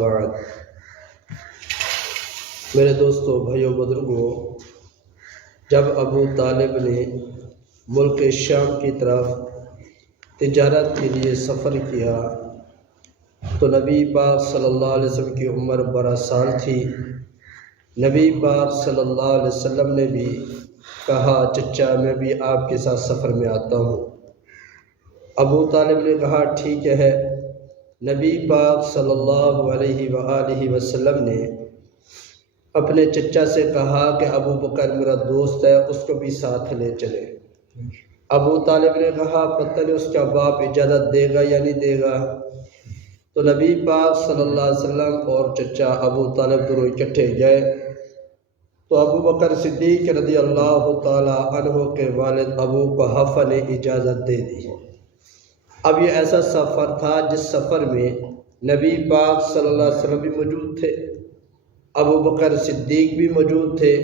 بعد میرے دوستوں، بھائیوں، بزرگوں، جب ابو طالب نے ملک شام کی طرف تجارت کے لیے سفر کیا تو نبی پاک صلی اللہ علیہ وسلم کی عمر 12 سال تھی۔ نبی پاک صلی اللہ علیہ وسلم نے بھی کہا، چچا میں بھی آپ کے ساتھ سفر میں آتا ہوں۔ ابو طالب نے کہا ٹھیک ہے۔ نبی پاک صلی اللہ علیہ وآلہ وسلم نے اپنے چچا سے کہا کہ ابو بکر میرا دوست ہے، اس کو بھی ساتھ لے چلے۔ ابو طالب نے کہا پتہ نہیں اس کا باپ اجازت دے گا یا نہیں دے گا۔ تو نبی پاک صلی اللہ علیہ وسلم اور چچا ابو طالب دونوں اکٹھے گئے تو ابو بکر صدیق رضی اللہ تعالی عنہ کے والد ابو قحافہ نے اجازت دے دی۔ اب یہ ایسا سفر تھا جس سفر میں نبی پاک صلی اللہ علیہ وسلم بھی موجود تھے، ابو بکر صدیق بھی موجود تھے،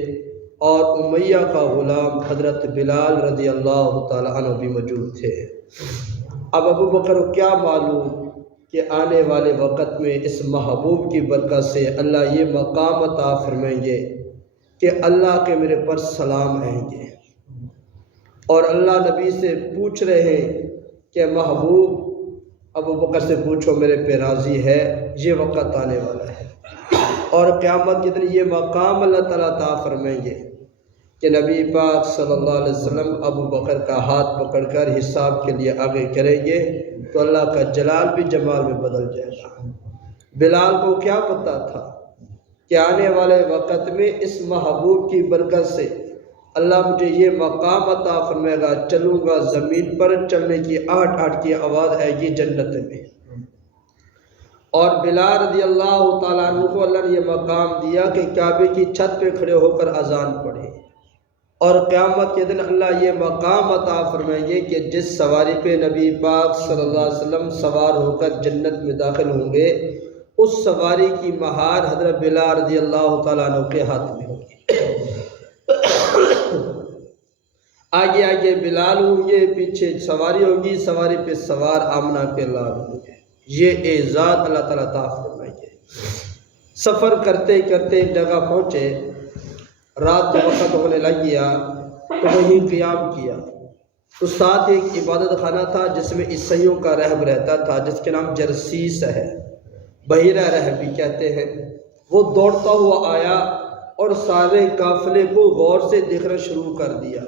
اور امیہ کا غلام حضرت بلال رضی اللہ تعالی عنہ بھی موجود تھے۔ اب ابو بکر کو کیا معلوم کہ آنے والے وقت میں اس محبوب کی برکت سے اللہ یہ مقام عطا فرمائیں گے کہ اللہ کے میرے پر سلام آئیں گے، اور اللہ نبی سے پوچھ رہے ہیں کہ محبوب ابو بکر سے پوچھو میرے پہ راضی ہے، یہ وقت آنے والا ہے، اور قیامت کے دن یہ مقام اللہ تعالیٰ عطا فرمائیں گے کہ نبی پاک صلی اللہ علیہ وسلم ابو بکر کا ہاتھ پکڑ کر حساب کے لیے آگے کریں گے تو اللہ کا جلال بھی جمال میں بدل جائے گا۔ بلال کو کیا پتا تھا کہ آنے والے وقت میں اس محبوب کی برکت سے اللہ مجھے یہ مقام عطا فرمائے گا، چلوں گا زمین پر چلنے کی آہٹ آہٹ کی آواز آئے گی جنت میں۔ اور بلال رضی اللہ تعالیٰ عنہ کو اللہ نے یہ مقام دیا کہ کعبے کی چھت پہ کھڑے ہو کر اذان پڑھے، اور قیامت کے دن اللہ یہ مقام عطا فرمائیں گے کہ جس سواری پہ نبی پاک صلی اللہ علیہ وسلم سوار ہو کر جنت میں داخل ہوں گے، اس سواری کی مہار حضرت بلال رضی اللہ تعالیٰ عنہ کے ہاتھ میں ہوگی۔ آگے آگے بلال ہوں گے، پیچھے سواری ہوگی، سواری پہ سوار آمنہ کے لال ہوں گے۔ یہ اعزاز اللہ تعالیٰ عطا فرمائیں گے۔ سفر کرتے کرتے ایک جگہ پہنچے، رات کا وقت ہونے لگ گیا تو وہیں قیام کیا۔ تو ساتھ ایک عبادت خانہ تھا جس میں عیسائیوں کا رہب رہتا تھا، جس کے نام جرسیس ہے، بحیرہ رہب بھی کہتے ہیں۔ وہ دوڑتا ہوا آیا اور سارے قافلے کو غور سے دیکھنا شروع کر دیا۔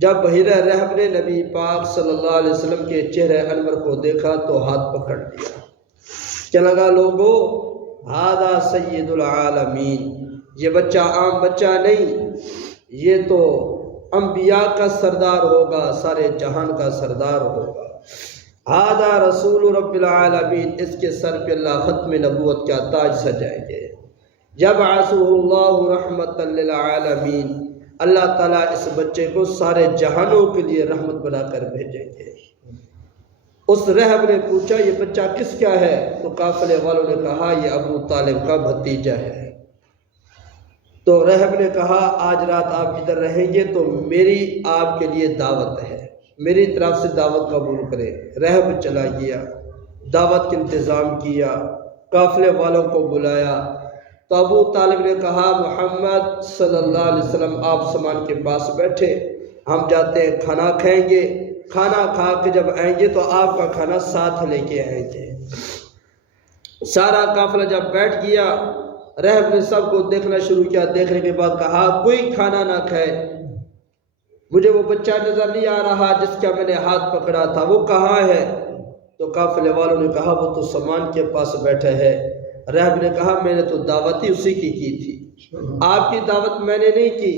جب بحیرہ رہب نے نبی پاک صلی اللہ علیہ وسلم کے چہرے انور کو دیکھا تو ہاتھ پکڑ لیا، کیا لگا لوگو ھذا سید العالمین، یہ بچہ عام بچہ نہیں، یہ تو انبیاء کا سردار ہوگا، سارے جہان کا سردار ہوگا۔ ھذا رسول رب العالمین، اس کے سر پہ اللہ ختم نبوت کا تاج سجائیں گے۔ یبعثہ اللہ رحمۃ للعالمین، اللہ تعالیٰ اس بچے کو سارے جہانوں کے لیے رحمت بنا کر بھیجیں گے۔ اس رہب نے پوچھا یہ بچہ کس کا ہے؟ تو قافلے والوں نے کہا یہ ابو طالب کا بھتیجا ہے۔ تو رہب نے کہا آج رات آپ ادھر رہیں گے تو میری آپ کے لیے دعوت ہے، میری طرف سے دعوت قبول کریں۔ رہب چلا گیا، دعوت کا انتظام کیا، قافلے والوں کو بلایا۔ تو ابو طالب نے کہا محمد صلی اللہ علیہ وسلم آپ سامان کے پاس بیٹھے، ہم جاتے ہیں کھانا کھائیں گے، کھانا کھا کے جب آئیں گے تو آپ کا کھانا ساتھ لے کے آئیں گے۔ سارا قافلہ جب بیٹھ گیا، رہب نے سب کو دیکھنا شروع کیا، دیکھنے کے بعد کہا کوئی کھانا نہ کھائے، مجھے وہ بچہ نظر نہیں آ رہا جس کا میں نے ہاتھ پکڑا تھا، وہ کہاں ہے؟ تو قافلے والوں نے کہا وہ تو سامان کے پاس بیٹھے ہے۔ رہب نے کہا میں نے تو دعوت ہی اسی کی تھی، آپ کی دعوت میں نے نہیں کی،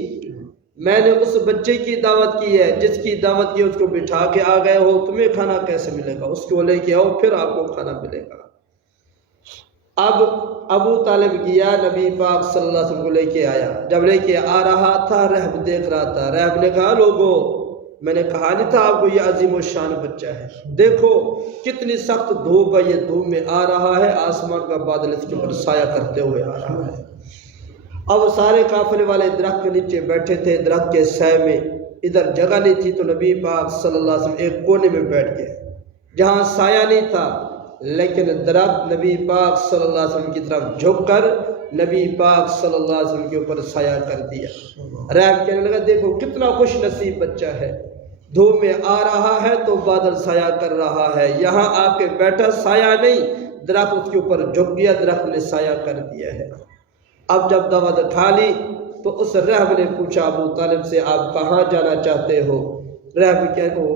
میں نے اس بچے کی دعوت کی ہے، جس کی دعوت کی اس کو بٹھا کے آ گئے ہو، تمہیں کھانا کیسے ملے گا؟ اس کو لے کے آؤ پھر آپ کو کھانا ملے گا۔ اب ابو طالب گیا، نبی پاک صلی اللہ علیہ وسلم کو لے کے آیا۔ جب لے کے آ رہا تھا رہب دیکھ رہا تھا، رہب نے کہا لوگو میں نے کہا نہیں تھا آپ کو یہ عظیم و شان بچہ ہے، دیکھو کتنی سخت دھوپ ہے، یہ دھوپ میں آ رہا ہے، آسمان کا بادل اس کے اوپر سایہ کرتے ہوئے آ رہا ہے۔ اب سارے قافلے والے درخت کے نیچے بیٹھے تھے، درخت کے سائے میں، ادھر جگہ نہیں تھی تو نبی پاک صلی اللہ علیہ وسلم ایک کونے میں بیٹھ گئے جہاں سایہ نہیں تھا۔ لیکن درخت نبی پاک صلی اللہ علیہ وسلم کی طرف جھک کر نبی پاک صلی اللہ علیہ وسلم کے اوپر سایہ کر دیا۔ رحم کہنے لگا دیکھو کتنا خوش نصیب بچہ ہے، دھوپ میں آ رہا ہے تو بادل سایہ کر رہا ہے، یہاں آ کے بیٹھا سایہ نہیں، درخت اس کے اوپر جھک گیا، درخت نے سایہ کر دیا ہے۔ اب جب دعوت کھا لی تو اس رحم نے پوچھا ابو طالب سے آپ کہاں جانا چاہتے ہو؟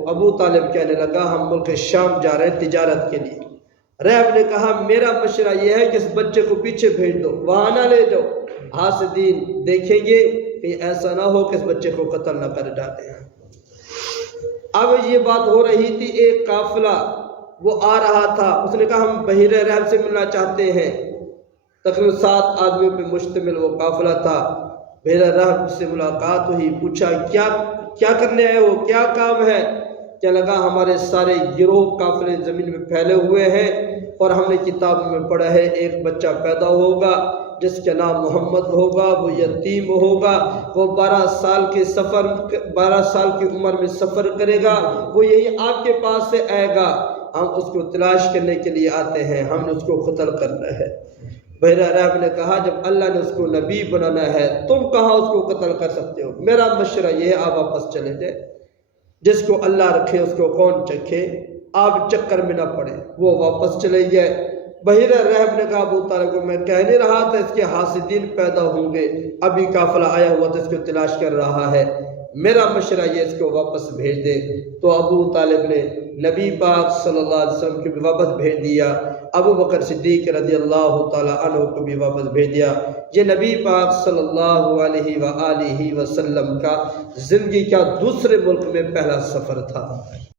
ابو طالب کہنے لگا ہم ملک شام جا رہے ہیں تجارت کے لیے۔ رحم نے کہا میرا مشورہ یہ ہے کہ اس بچے کو پیچھے بھیج دو، وہاں نہ لے جاؤ، حاسدین دیکھیں گے کہ ایسا نہ ہو کہ اس بچے کو قتل نہ کر ڈالیں۔ اب یہ بات ہو رہی تھی، ایک قافلہ وہ آ رہا تھا، اس نے کہا ہم بحیر رحم سے ملنا چاہتے ہیں۔ تقریباً 7 آدمیوں پہ مشتمل وہ قافلہ تھا۔ بحیر رحم سے ملاقات ہوئی، پوچھا کیا کرنے آئے ہو، کیا کام ہے؟ کیا لگا ہمارے سارے گروہ قافلے زمین میں پھیلے ہوئے ہیں اور ہم نے کتابوں میں پڑھا ہے ایک بچہ پیدا ہوگا جس کے نام محمد ہوگا، وہ یتیم ہوگا، وہ 12 سال کی عمر میں سفر کرے گا، وہ یہی آپ کے پاس سے آئے گا، ہم اس کو تلاش کرنے کے لیے آتے ہیں، ہم نے اس کو قتل کرنا ہے۔ بحیر رحم نے کہا جب اللہ نے اس کو نبی بنانا ہے تم کہاں اس کو قتل کر سکتے ہو؟ میرا مشورہ یہ ہے آپ واپس چلے جائیں، جس کو اللہ رکھے اس کو کون چکھے، آپ چکر میں نہ پڑے۔ وہ واپس چلے گئے۔ بحیر رحم نے کہا ابو طالب کو میں کہہ نہیں رہا تھا اس کے حاسدین پیدا ہوں گے، ابھی قافلہ آیا ہوا تو اس کو تلاش کر رہا ہے، میرا مشورہ یہ اس کو واپس بھیج دے۔ تو ابو طالب نے نبی پاک صلی اللہ علیہ وسلم کو بھی واپس بھیج دیا، ابو بکر صدیق رضی اللہ تعالی عنہ کو بھی واپس بھیج دیا۔ یہ نبی پاک صلی اللہ علیہ وآلہ وسلم کا زندگی کا دوسرے ملک میں پہلا سفر تھا۔